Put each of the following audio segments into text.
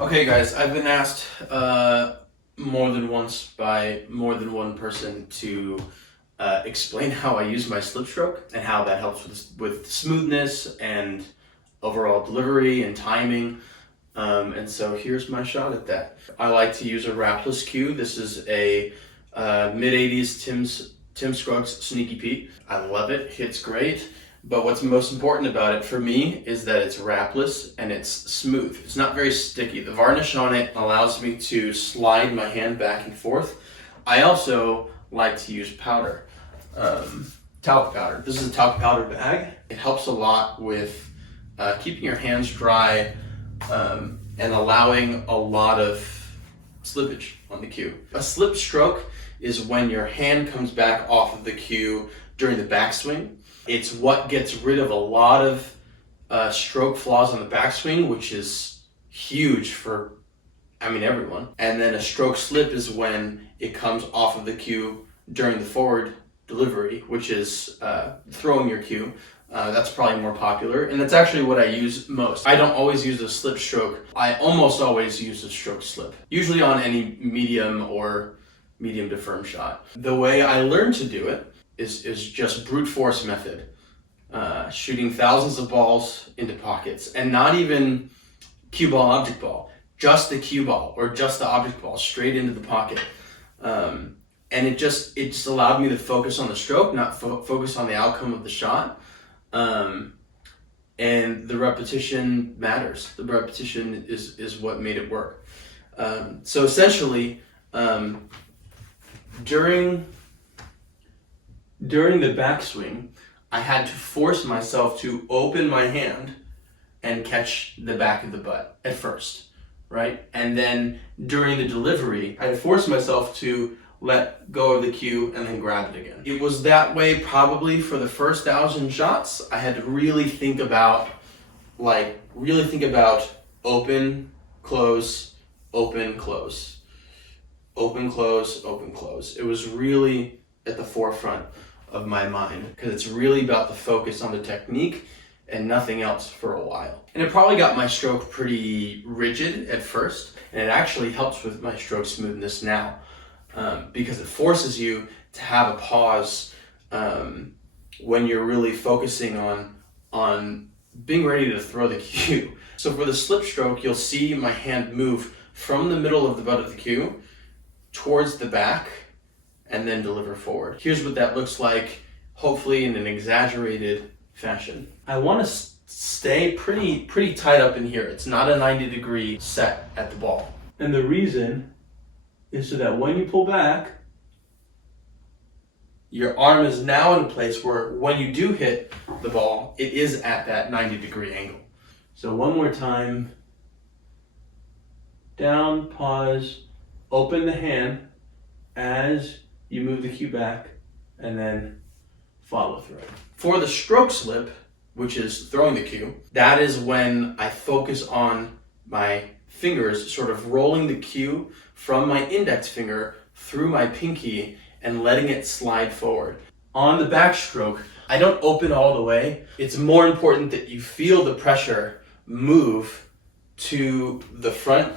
Okay, guys, I've been asked more than once by more than one person to explain how I use my slip stroke and how that helps with smoothness and overall delivery and timing. And so here's my shot at that. I like to use a wrapless cue. This is a mid-80s Tim Scruggs Sneaky Pete. I love it. Hits great. But what's most important about it for me is that it's wrapless and it's smooth. It's not very sticky. The varnish on it allows me to slide my hand back and forth. I also like to use powder, talc powder. This is a talc powder bag. It helps a lot with keeping your hands dry and allowing a lot of slippage on the cue. A slip stroke is when your hand comes back off of the cue during the backswing. It's what gets rid of a lot of stroke flaws on the backswing, which is huge for, everyone. And then a stroke slip is when it comes off of the cue during the forward delivery, which is throwing your cue. That's probably more popular, and that's actually what I use most. I don't always use a slip stroke. I almost always use a stroke slip, usually on any medium or medium to firm shot. The way I learned to do it is just brute force method, shooting thousands of balls into pockets, and not even cue ball, object ball, just the cue ball or just the object ball straight into the pocket. And it just allowed me to focus on the stroke, not focus on the outcome of the shot. And the repetition matters. The repetition is what made it work. So essentially, during the backswing, I had to force myself to open my hand and catch the back of the butt at first, right? And then during the delivery, I had to force myself to let go of the cue and then grab it again. It was that way probably for the first 1,000 shots. I had to really think about open, close, open, close, open, close, open, close. It was really at the forefront of my mind because it's really about the focus on the technique and nothing else for a while. And it probably got my stroke pretty rigid at first, and it actually helps with my stroke smoothness now. Because it forces you to have a pause when you're really focusing on being ready to throw the cue. So for the slip stroke, you'll see my hand move from the middle of the butt of the cue towards the back and then deliver forward. Here's what that looks like, hopefully in an exaggerated fashion. I want to stay pretty tight up in here. It's not a 90-degree set at the ball. And the reason is so that when you pull back, your arm is now in a place where when you do hit the ball, it is at that 90-degree angle. So one more time. Down, pause, open the hand as you move the cue back, and then follow through. For the stroke slip, which is throwing the cue, that is when I focus on my fingers sort of rolling the cue from my index finger through my pinky and letting it slide forward. On the backstroke, I don't open all the way. It's more important that you feel the pressure move to the front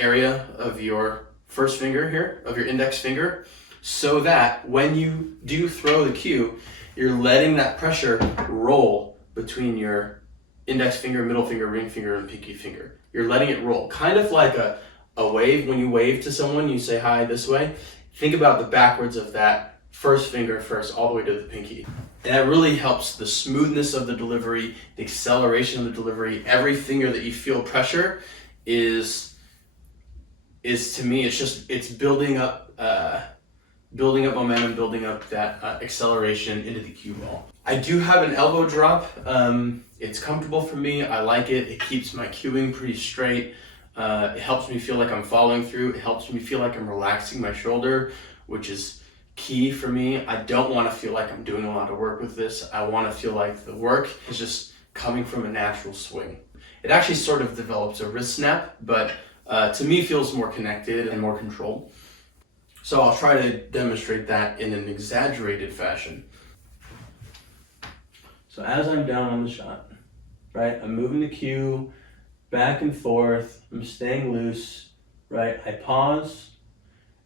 area of your first finger here, of your index finger, so that when you do throw the cue, you're letting that pressure roll between your index finger, middle finger, ring finger, and pinky finger. You're letting it roll, kind of like a wave. When you wave to someone, you say hi this way. Think about the backwards of that first finger first, all the way to the pinky. And that really helps the smoothness of the delivery, the acceleration of the delivery. Every finger that you feel pressure is to me, it's building up momentum, building up that acceleration into the cue ball. I do have an elbow drop. It's comfortable for me. I like it. It keeps my cueing pretty straight. It helps me feel like I'm following through. It helps me feel like I'm relaxing my shoulder, which is key for me. I don't want to feel like I'm doing a lot of work with this. I want to feel like the work is just coming from a natural swing. It actually sort of develops a wrist snap, but to me feels more connected and more controlled. So I'll try to demonstrate that in an exaggerated fashion. So as I'm down on the shot, right, I'm moving the cue back and forth. I'm staying loose, right? I pause,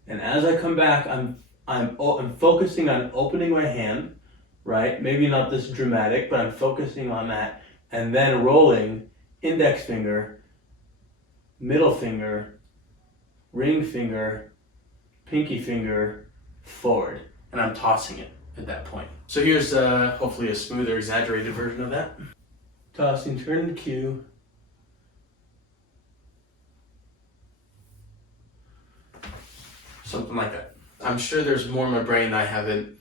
and as I come back, I'm focusing on opening my hand, right? Maybe not this dramatic, but I'm focusing on that, and then rolling index finger, middle finger, ring finger, pinky finger, forward, and I'm tossing it at that point. So here's hopefully a smoother, exaggerated version of that. Tossing, turn to cue. Something like that. I'm sure there's more in my brain I haven't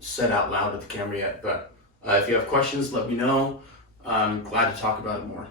said out loud at the camera yet, but if you have questions, let me know. I'm glad to talk about it more.